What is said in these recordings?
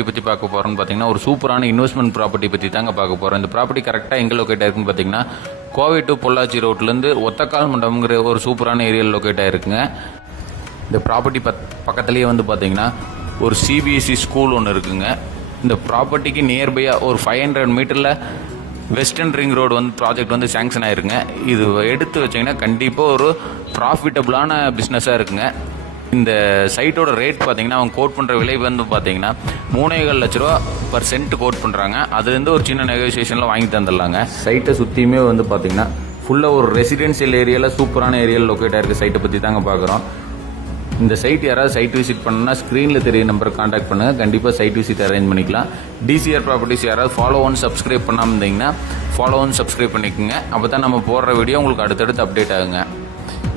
பற்றி பார்க்க போகிறோம்னு பார்த்தீங்கன்னா ஒரு சூப்பரான இன்வெஸ்ட்மெண்ட் ப்ராப்பர்ட்டி பற்றி தாங்க பார்க்க போகிறோம். இந்த ப்ராப்பர்ட்டி கரெக்டாக எங்கே லொக்கேட் ஆயிருக்குன்னு பார்த்தீங்கன்னா கோவை டு பொள்ளாச்சி ரோட்லேருந்து ஒத்தக்கால் மண்டபம்ங்கிற ஒரு சூப்பரான ஏரியாவில் லொக்கேட் ஆயிருக்குங்க. இந்த ப்ராப்பர்ட்டி பக்கத்துலேயே வந்து பார்த்தீங்கன்னா ஒரு சிபிஎஸ்சி ஸ்கூல் ஒன்று இருக்குங்க. இந்த ப்ராப்பர்ட்டிக்கு நியர்பையாக ஒரு 500 மீட்டரில் வெஸ்டர்ன் ரிங் ரோடு வந்து ப்ராஜெக்ட் வந்து சேங்ஷன் ஆயிருக்குங்க. இது எடுத்து வச்சிங்கன்னா கண்டிப்பாக ஒரு ப்ராஃபிட்டபுளான பிஸ்னஸாக இருக்குங்க. இந்த சைட்டோட ரேட் பார்த்தீங்கன்னா அவங்க கோட் பண்ணுற விலை வந்து பார்த்தீங்கன்னா 3.25 லட்ச ரூபா பர் சென்ட் கோட் பண்ணுறாங்க. அதுலேருந்து ஒரு சின்ன நெகோசியேஷனில் வாங்கி தந்துடலாங்க. சைட்டை சுற்றியுமே வந்து பார்த்தீங்கன்னா ஃபுல்லாக ஒரு ரெசிடென்ஷியல் ஏரியாவில் சூப்பரான ஏரியாவில் லொக்கேட் ஆகிருக்க சைட்டை பற்றி தாங்க பார்க்குறோம். இந்த சைட் யாராவது சைட் விசிட் பண்ணணும்னா ஸ்க்ரீனில் தெரிய நம்பருக்கு காண்டாக்ட் பண்ணுங்கள். கண்டிப்பாக சைட் விசிட் அரேஞ்ச் பண்ணிக்கலாம். டிசிஆர் ப்ராப்பர்ட்டிஸ் யாராவது ஃபாலோ ஒன் சப்ஸ்கிரைப் பண்ணாமல் இருந்தீங்கன்னா ஃபாலோ ஒன் சப்ஸ்கிரைப் பண்ணிக்கோங்க. அப்போ தான் நம்ம போடுற வீடியோ உங்களுக்கு அடுத்தடுத்து அப்டேட் ஆகுங்க.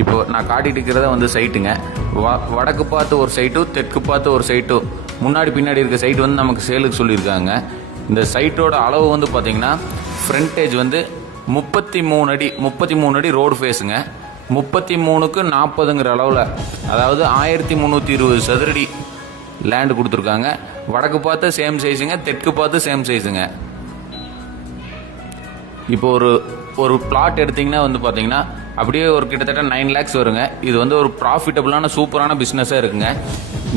இப்போ நான் காட்டிட்டு இருக்கிறத வந்து சைட்டுங்க. வடக்கு பார்த்து ஒரு சைட்டும் தெற்கு பார்த்து ஒரு சைட்டும் முன்னாடி பின்னாடி இருக்க சைட்டு வந்து நமக்கு சேலுக்கு சொல்லியிருக்காங்க. இந்த சைட்டோட அளவு வந்து பார்த்தீங்கன்னா ஃப்ரண்டேஜ் வந்து 33 அடி ரோடு ஃபேஸுங்க. 33க்கு 40ங்கிற அளவில், அதாவது 1320 சதுரடி லேண்டு கொடுத்துருக்காங்க. வடக்கு பார்த்து சேம் சைஸுங்க, தெற்கு பார்த்து சேம் சைஸுங்க. இப்போ ஒரு பிளாட் எடுத்திங்கன்னா வந்து பார்த்தீங்கன்னா அப்படியே ஒரு கிட்டத்தட்ட 9 lakhs வருங்க. இது வந்து ஒரு ப்ராஃபிட்டபுளான சூப்பரான பிஸ்னஸாக இருக்குங்க.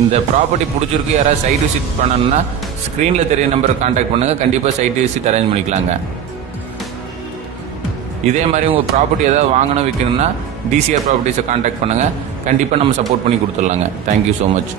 இந்த ப்ராப்பர்ட்டி பிடிச்சிருக்கு, யாராவது சைட் விசிட் பண்ணணும்னா ஸ்க்ரீனில் தெரிய நம்பருக்கு கான்டாக்ட் பண்ணுங்கள். கண்டிப்பாக சைட் விசிட் அரேஞ்ச் பண்ணிக்கலாங்க. இதே மாதிரி உங்கள் ப்ராப்பர்ட்டி ஏதாவது வாங்கணும் விற்கணும்னா டிசிஆர் ப்ராப்பர்ட்டிஸை கான்டாக்ட் பண்ணுங்கள். கண்டிப்பாக நம்ம சப்போர்ட் பண்ணி கொடுத்துடலாங்க. Thank you so much.